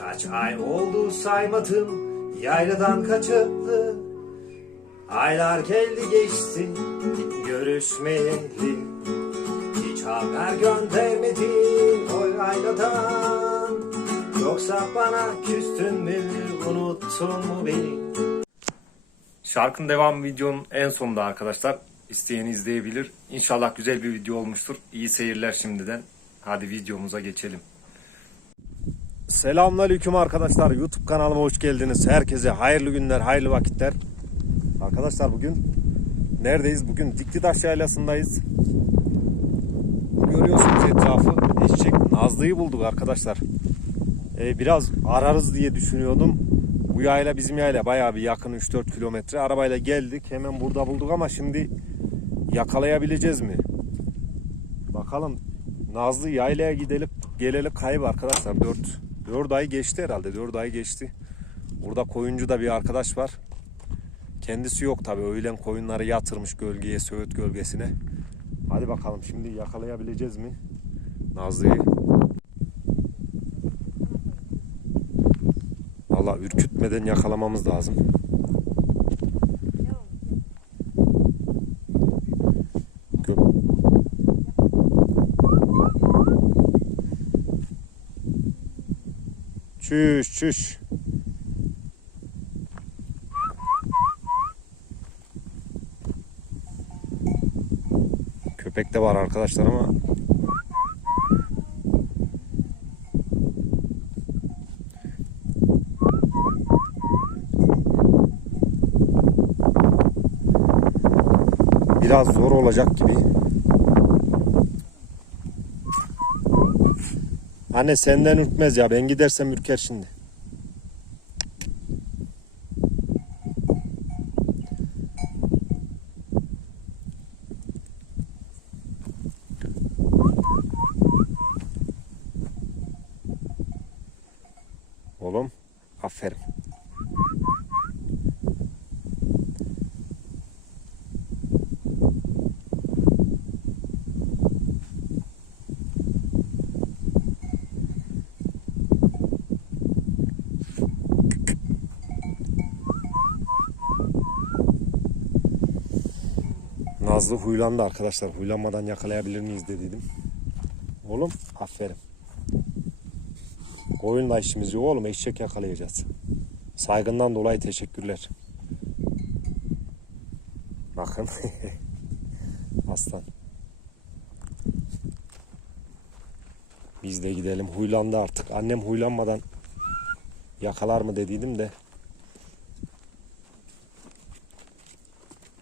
Kaç ay oldu saymadım yayladan kaçıldı Aylar geldi geçti görüşmeyeli Hiç haber göndermedin o yayladan Yoksa bana küstün mü unuttun mu beni Şarkının devam videonun en sonunda arkadaşlar. İsteyen izleyebilir. İnşallah güzel bir video olmuştur. İyi seyirler şimdiden. Hadi videomuza geçelim. Selamünaleyküm arkadaşlar. YouTube kanalıma hoş geldiniz. Herkese hayırlı günler, hayırlı vakitler. Arkadaşlar bugün neredeyiz? Bugün Diklidaş Yaylası'ndayız. Görüyorsunuz etrafı. Eşek Nazlı'yı bulduk arkadaşlar. Ee, biraz ararız diye düşünüyordum. Bu yayla bizim yayla bayağı bir yakın 3-4 kilometre. Arabayla geldik. Hemen burada bulduk ama şimdi yakalayabileceğiz mi? Bakalım. Nazlı yaylaya gidelim. Geleli kayıp arkadaşlar. 4 4 ay geçti herhalde. 4 ay geçti. Burada koyuncu da bir arkadaş var. Kendisi yok tabi. Öğlen koyunları yatırmış gölgeye, Söğüt gölgesine. Hadi bakalım şimdi yakalayabileceğiz mi Nazlı'yı? Valla ürkütmeden yakalamamız lazım. Gö- Çüş çüş. Köpek de var arkadaşlar ama biraz zor olacak gibi. Anne senden ürkmez ya. Ben gidersem ürker şimdi. Oğlum aferin. Nazlı huylandı arkadaşlar. Huylanmadan yakalayabilir miyiz dediydim. Oğlum aferin. Koyunla işimiz yok oğlum. Eşek yakalayacağız. Saygından dolayı teşekkürler. Bakın. Aslan. Biz de gidelim. Huylandı artık. Annem huylanmadan yakalar mı dediydim de.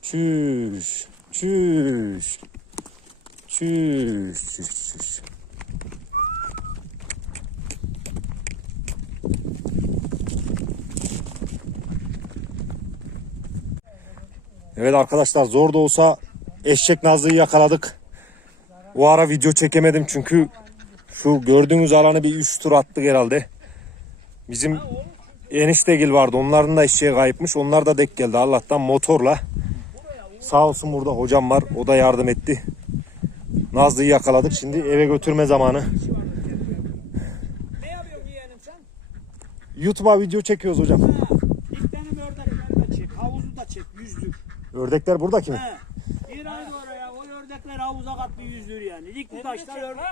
Çüş. Çüş. Çüş. Çüş. Çüş. Evet arkadaşlar zor da olsa eşek nazlıyı yakaladık. O ara video çekemedim çünkü şu gördüğünüz alanı bir 3 tur attık herhalde. Bizim eniştegil vardı. Onların da eşeği kayıpmış. Onlar da denk geldi Allah'tan motorla. Sağ olsun burada hocam var. O da yardım etti. Nazlı'yı yakaladık. Şimdi eve götürme zamanı. Ne yapıyorsun yeğenim sen? YouTube'a video çekiyoruz hocam. Ha, ilk benim ördekleri de çek, havuzu da çek, yüzdür. Ördekler buradaki mi? He. Bir ay oraya, o ördekler havuza kat bir yüzdür yani. Dik bu taşlar ördek.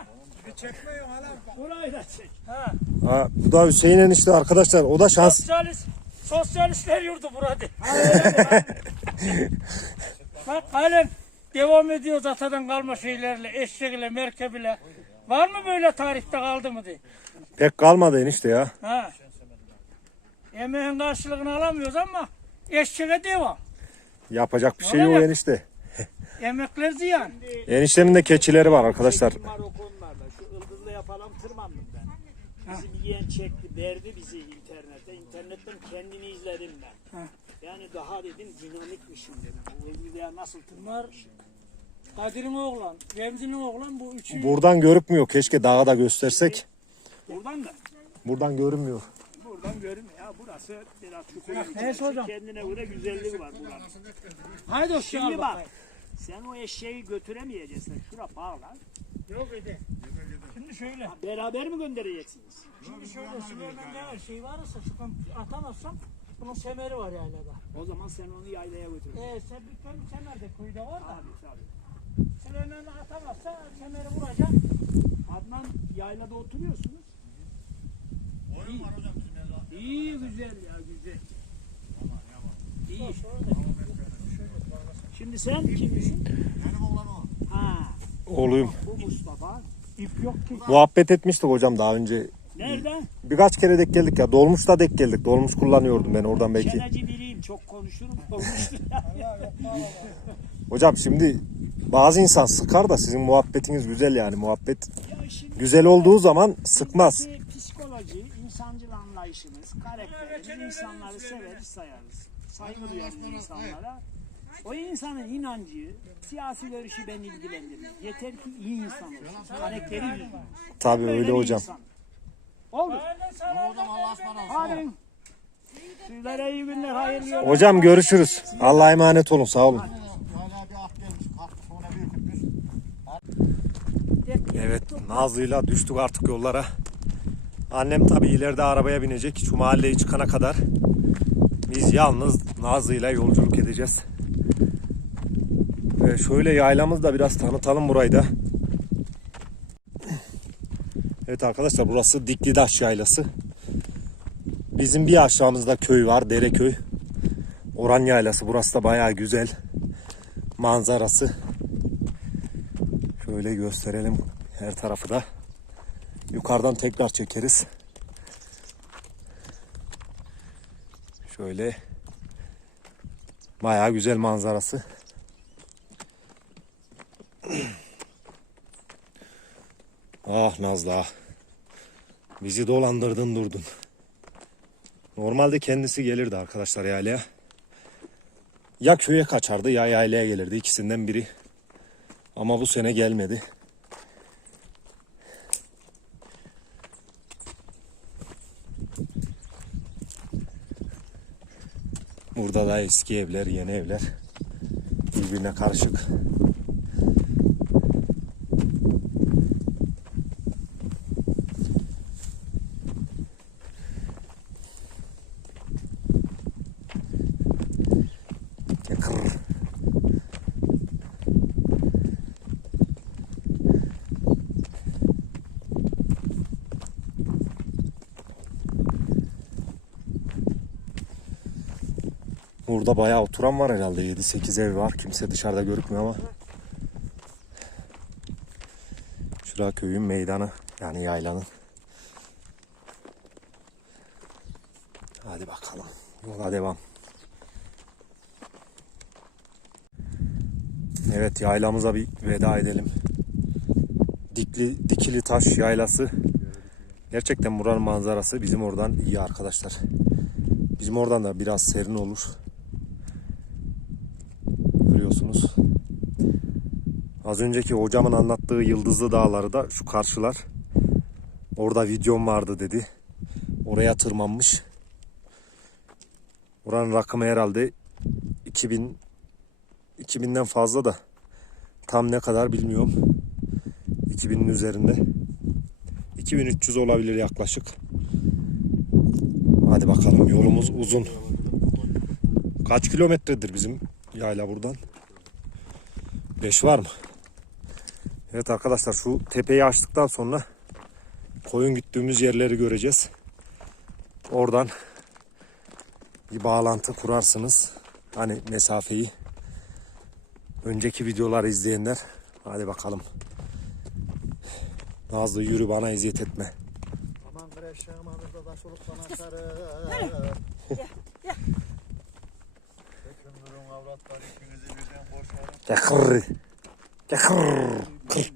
Bir çekmiyorsun hala. Burayı da çek. Ha. Ha, bu da Hüseyin enişte arkadaşlar. O da şans. Sosyalist, sosyalistler yurdu burada. Bak halen devam ediyoruz atadan kalma şeylerle, eşekle, merkebiyle. Var mı böyle tarihte kaldı mı diye. Pek kalmadı enişte ya. Ha. Emeğin karşılığını alamıyoruz ama eşeğe devam. Yapacak bir şey yok Olacak. enişte. Emekler ziyan. Eniştemin de keçileri var arkadaşlar. Var o konularda. Şu ıldızlı yapalım tırmandım ben. Bizim yeğen çekti, verdi bizi internete. İnternetten kendini izledim ben. Ha. Yani daha dedim dinamikmişim dedim. Bu ıldızlıya nasıl tırmanmışım. Kadir'in oğlan, Remzi'nin oğlan bu üçü. Buradan görükmüyor. Keşke dağa da göstersek. Buradan da. Buradan görünmüyor. Buradan görünmüyor. Ya burası biraz çukur. Neyse hocam. Kendine göre güzelliği var buranın. Haydi o Şimdi bak. Sen o eşeği götüremeyeceksin. Şura bağla. Yok ede. Şimdi şöyle. Ha, Beraber mi göndereceksiniz? Şimdi şöyle Süleyman'da eğer şey varsa sıkıntı atamazsam bunun semeri var yaylada. O zaman sen onu yaylaya götür. Ee, sen bir tane semer de kuyuda var da. Tabii tabii. Süleyman'ı atamazsa semeri vuracak. Adnan yaylada oturuyorsunuz. İyi. İyi güzel ya güzel. İyi. Şimdi sen kimsin? Benim oğlan o. Ha, Oğluyum. bu Mustafa. İp yok ki. Muhabbet etmiştik hocam daha önce. Nerede? Birkaç kere denk geldik ya. Dolmuşta denk geldik. Dolmuş kullanıyordum ben oradan belki. Çeneci biriyim. Çok konuşurum. Hocam şimdi bazı insan sıkar da sizin muhabbetiniz güzel yani. Muhabbet güzel olduğu zaman sıkmaz. psikoloji, insancıl anlayışımız, karakterimiz, insanları severiz, sayarız. Saygı duyarız insanlara. O insanın inancı, siyasi görüşü beni ilgilendirir. Yeter ki iyi insan olsun. Karakteri düzgün. Tabii öyle bir hocam. insan. Oldu. Hadi. Sizlere iyi günler, hayırlı yollar. Hocam görüşürüz. Allah'a emanet olun. Sağ olun. Evet Nazlı'yla düştük artık yollara. Annem tabii ileride arabaya binecek. Şu mahalleye çıkana kadar biz yalnız Nazlı'yla yolculuk edeceğiz. Ve şöyle yaylamız da biraz tanıtalım burayı da. Evet arkadaşlar burası Diklidaş Yaylası. Bizim bir aşağımızda köy var Dereköy. Oran Yaylası burası da bayağı güzel. Manzarası. Şöyle gösterelim her tarafı da. Yukarıdan tekrar çekeriz. Şöyle bayağı güzel manzarası. Ah Nazlı ah. Bizi dolandırdın durdun. Normalde kendisi gelirdi arkadaşlar yaylaya. Ya köye kaçardı ya yaylaya gelirdi. ikisinden biri. Ama bu sene gelmedi. Burada da eski evler, yeni evler. Birbirine karışık. Yakır. Burada bayağı oturan var herhalde. 7-8 ev var. Kimse dışarıda görükmüyor ama. Şura köyün meydanı. Yani yaylanın. Hadi bakalım. Yola devam. Evet yaylamıza bir veda edelim. Dikli, dikili taş yaylası. Gerçekten buranın manzarası bizim oradan iyi arkadaşlar. Bizim oradan da biraz serin olur. Görüyorsunuz. Az önceki hocamın anlattığı Yıldızlı Dağları da şu karşılar. Orada videom vardı dedi. Oraya tırmanmış. Oranın rakımı herhalde 2000 2000'den fazla da tam ne kadar bilmiyorum. 2000'in üzerinde. 2300 olabilir yaklaşık. Hadi bakalım yolumuz uzun. Kaç kilometredir bizim yayla buradan? 5 var mı? Evet arkadaşlar şu tepeyi açtıktan sonra koyun gittiğimiz yerleri göreceğiz. Oradan bir bağlantı kurarsınız. Hani mesafeyi. Önceki videoları izleyenler. Hadi bakalım. Nazlı yürü bana eziyet etme. Aman kreşem anırda taş olup sana sarı. Çekin durun avratlar ikinizi birden boşalın. Yakır. Yakır. Kır.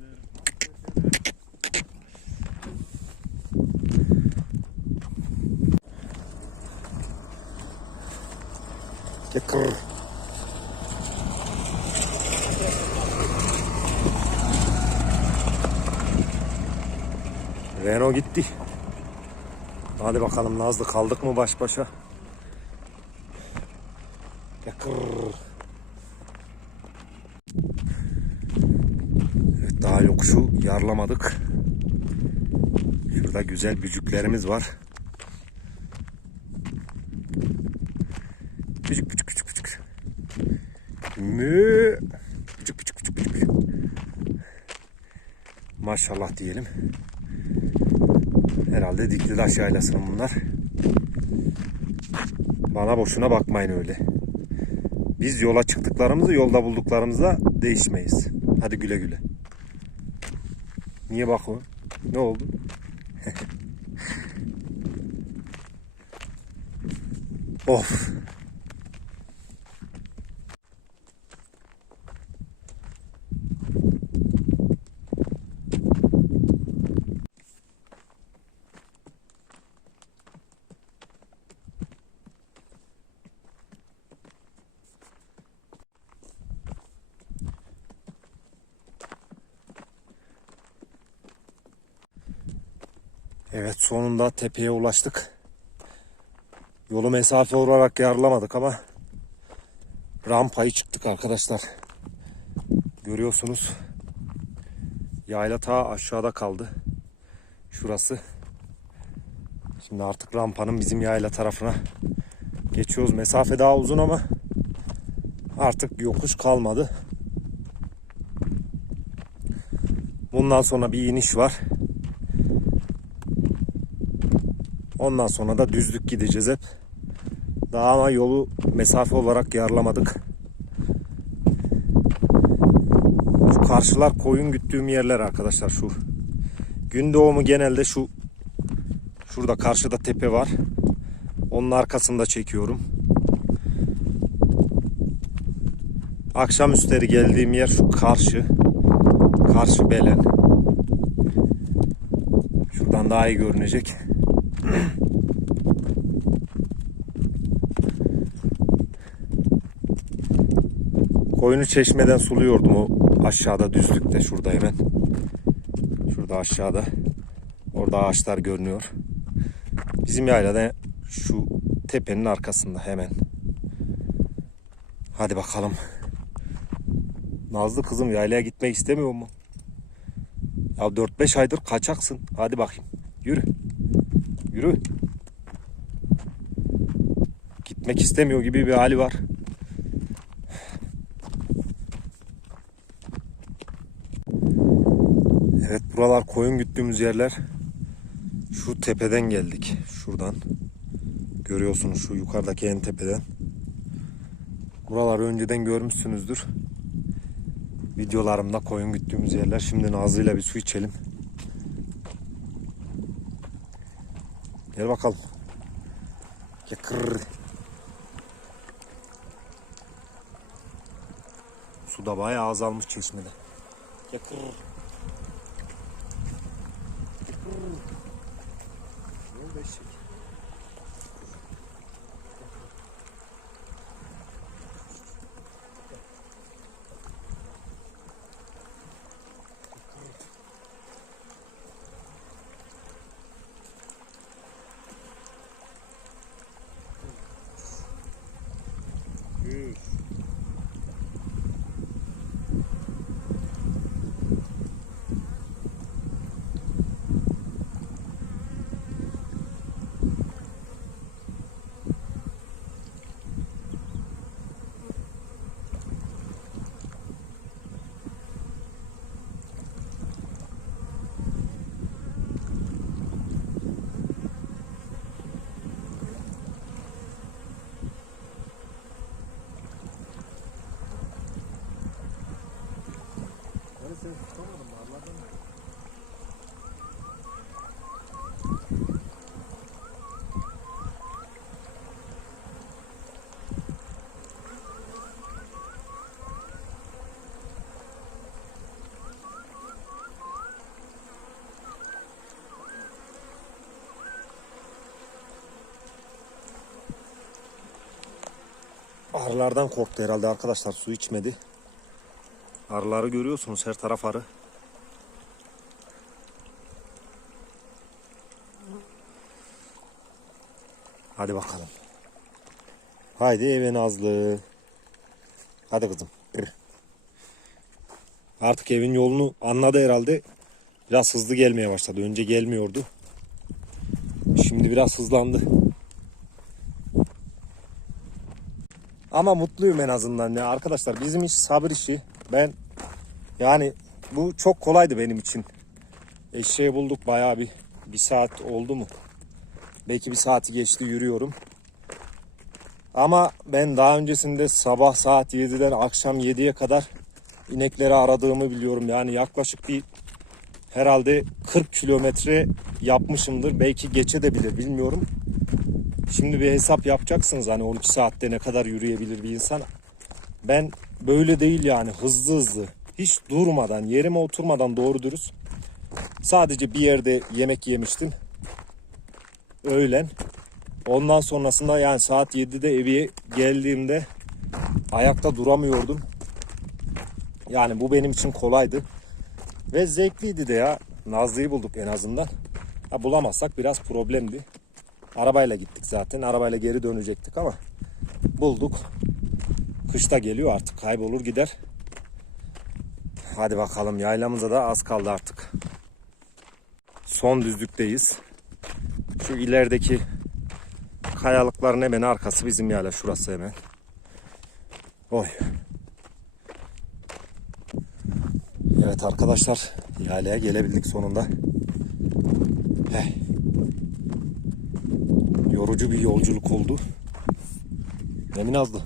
Yakır. Renault gitti. Hadi bakalım Nazlı kaldık mı baş başa? Yakır. Daha yokuşu yarlamadık. Şurada güzel bücüklerimiz var. Bücük bücük bücük bücük. Mü. Bücük bücük bücük bücük. Maşallah diyelim. Herhalde Diklidaş yaylasının bunlar. Bana boşuna bakmayın öyle. Biz yola çıktıklarımızı yolda bulduklarımızda değişmeyiz. Hadi güle güle. Niye bakıyorsun? Ne oldu? of. Evet sonunda tepeye ulaştık. Yolu mesafe olarak yarlamadık ama rampayı çıktık arkadaşlar. Görüyorsunuz. Yayla ta aşağıda kaldı. Şurası. Şimdi artık rampanın bizim yayla tarafına geçiyoruz. Mesafe daha uzun ama artık yokuş kalmadı. Bundan sonra bir iniş var. Ondan sonra da düzlük gideceğiz hep. Daha ama yolu mesafe olarak yarlamadık. Şu karşılar koyun güttüğüm yerler arkadaşlar şu. Gün doğumu genelde şu şurada karşıda tepe var. Onun arkasında çekiyorum. Akşam üstleri geldiğim yer şu karşı. Karşı Belen. Şuradan daha iyi görünecek. Koyunu çeşmeden suluyordum o aşağıda düzlükte şurada hemen. Şurada aşağıda. Orada ağaçlar görünüyor. Bizim yaylada şu tepenin arkasında hemen. Hadi bakalım. Nazlı kızım yaylaya gitmek istemiyor mu? Ya 4-5 aydır kaçaksın. Hadi bakayım. Yürü. Yürü. Gitmek istemiyor gibi bir hali var. Evet buralar koyun güttüğümüz yerler. Şu tepeden geldik. Şuradan. Görüyorsunuz şu yukarıdaki en tepeden. Buraları önceden görmüşsünüzdür. Videolarımda koyun güttüğümüz yerler. Şimdi Nazlı ile bir su içelim. Gel bakalım. Kırr. Su da bayağı azalmış çeşmede. Gel kırr. Ne oldu eşek? Arılardan korktu herhalde arkadaşlar su içmedi. Arıları görüyorsunuz her taraf arı. Hadi bakalım. Haydi eve Nazlı. Hadi kızım. Artık evin yolunu anladı herhalde. Biraz hızlı gelmeye başladı. Önce gelmiyordu. Şimdi biraz hızlandı. Ama mutluyum en azından ya arkadaşlar. Bizim iş sabır işi. Ben yani bu çok kolaydı benim için. Eşeği bulduk bayağı bir bir saat oldu mu? Belki bir saati geçti yürüyorum. Ama ben daha öncesinde sabah saat 7'den akşam 7'ye kadar inekleri aradığımı biliyorum. Yani yaklaşık bir herhalde 40 kilometre yapmışımdır. Belki geçebilir bilmiyorum. Şimdi bir hesap yapacaksınız hani 12 saatte ne kadar yürüyebilir bir insan. Ben böyle değil yani hızlı hızlı hiç durmadan yerime oturmadan doğru dürüst sadece bir yerde yemek yemiştim. Öğlen. Ondan sonrasında yani saat 7'de eve geldiğimde ayakta duramıyordum. Yani bu benim için kolaydı. Ve zevkliydi de ya. Nazlı'yı bulduk en azından. Ha, bulamazsak biraz problemdi. Arabayla gittik zaten. Arabayla geri dönecektik ama bulduk. Kışta geliyor artık. Kaybolur gider. Hadi bakalım yaylamıza da az kaldı artık. Son düzlükteyiz. Şu ilerideki kayalıkların hemen arkası bizim yayla. Şurası hemen. Oy. Evet arkadaşlar yaylaya gelebildik sonunda. Heh. Yorucu bir yolculuk oldu. Emin Nazlı.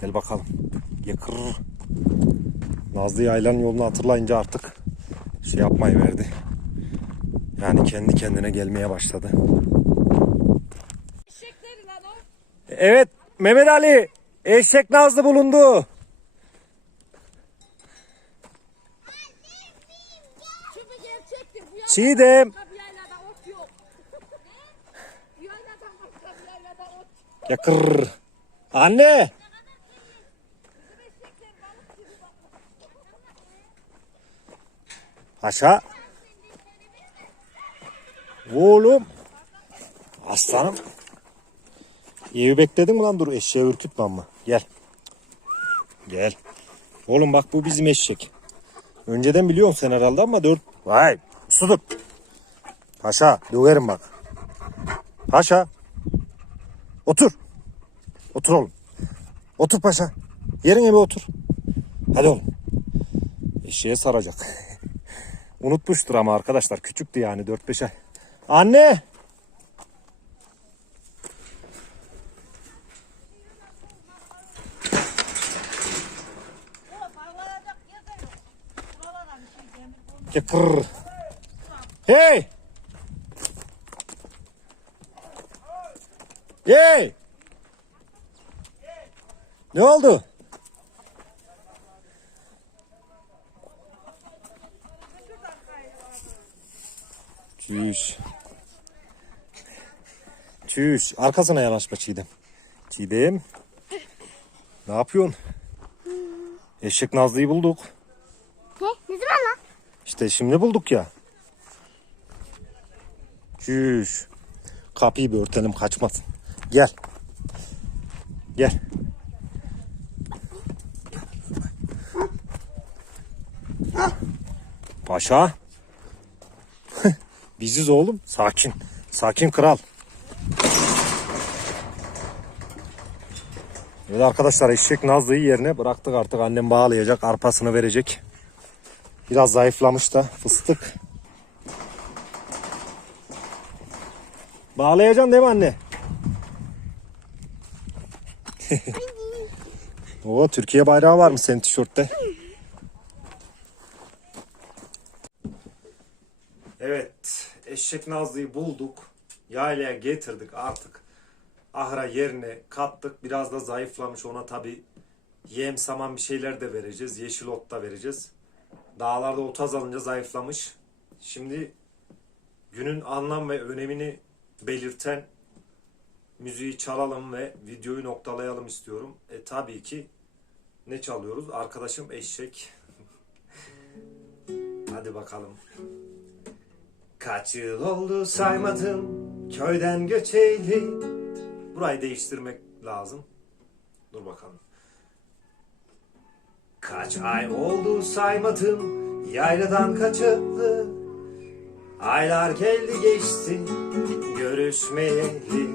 Gel bakalım. Yakır. Nazlı yaylanın yolunu hatırlayınca artık şey yapmayı verdi. Yani kendi kendine gelmeye başladı. Evet Mehmet Ali eşek Nazlı bulundu. Çiğdem. başka bir yaylada ot yok. Bu yayladan başka bir yaylada yok. Yakır. Anne. Aşağı. Oğlum. Aslanım. İyi bekledin mi lan dur eşeği ürkütme ama. Gel. Gel. Oğlum bak bu bizim eşek. Önceden biliyorsun sen herhalde ama dört. Vay. Susup. Paşa döverim bak. Paşa. Otur. Otur oğlum. Otur paşa. Yerine bir otur. Hadi oğlum. Eşeğe saracak. Unutmuştur ama arkadaşlar. Küçüktü yani 4-5 ay. Anne. Yakır. Hey. Hey. Ne oldu? Çüş. Çüş. Arkasına yanaşma Çiğdem. Çiğdem. Ne yapıyorsun? Eşek Nazlı'yı bulduk. Ne? Ne zaman lan? İşte şimdi bulduk ya. Çüş. Kapıyı bir örtelim kaçmasın. Gel. Gel. Paşa. Biziz oğlum. Sakin. Sakin kral. Evet arkadaşlar eşek Nazlı'yı yerine bıraktık artık. Annem bağlayacak. Arpasını verecek. Biraz zayıflamış da fıstık. Bağlayacaksın değil mi anne? Oo Türkiye bayrağı var mı senin tişörtte? Evet, eşek Nazlı'yı bulduk. Yaylaya getirdik artık. Ahıra yerine kattık. Biraz da zayıflamış ona tabi yem saman bir şeyler de vereceğiz. Yeşil ot da vereceğiz. Dağlarda ot azalınca zayıflamış. Şimdi günün anlam ve önemini belirten müziği çalalım ve videoyu noktalayalım istiyorum. E tabii ki ne çalıyoruz? Arkadaşım eşek. Hadi bakalım. Kaç yıl oldu saymadım. Köyden göçeyli. Burayı değiştirmek lazım. Dur bakalım. Kaç ay oldu saymadım. Yayladan kaçalı. Aylar geldi geçti. Görüşmeyeli.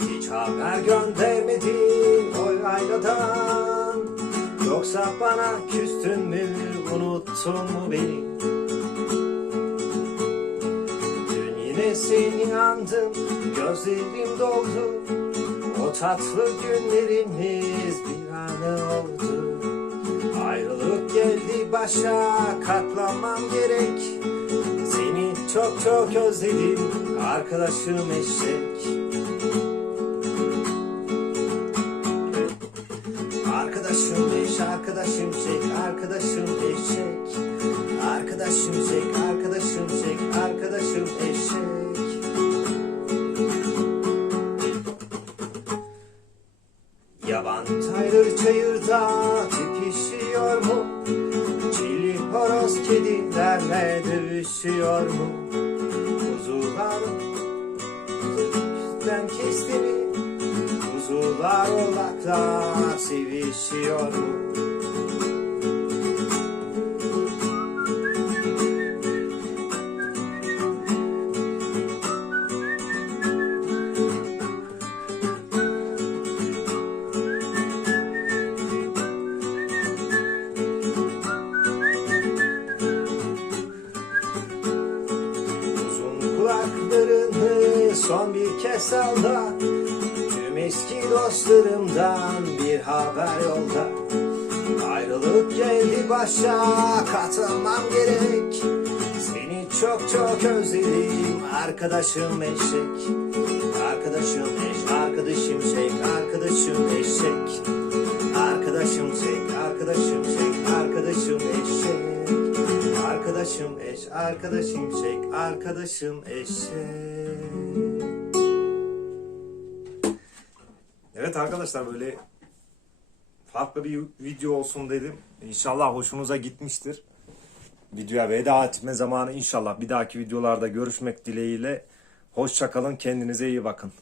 Hiç haber göndermedin o yayladan. Yoksa bana küstün mü unuttun mu beni yine seni andım gözlerim doldu. O tatlı günlerimiz bir anı oldu. Ayrılık geldi başa katlanmam gerek. Seni çok çok özledim arkadaşım eşek. Arkadaşım eş, arkadaşım şek, arkadaşım eşek. Arkadaşım şek, kedilerle dövüşüyor mu? Kuzular üstten kesti mi? Kuzular oğlakla sevişiyor mu? Ayrılık geldi başa katılmam gerek. Seni çok çok özledim arkadaşım eşek. Arkadaşım eş, arkadaşım şek, arkadaşım eşek. Arkadaşım şek, arkadaşım şek, arkadaşım eşek. Arkadaşım eş, arkadaşım şek, arkadaşım eşek. Evet arkadaşlar böyle farklı bir video olsun dedim. İnşallah hoşunuza gitmiştir. Videoya veda etme zamanı inşallah bir dahaki videolarda görüşmek dileğiyle. Hoşçakalın kendinize iyi bakın.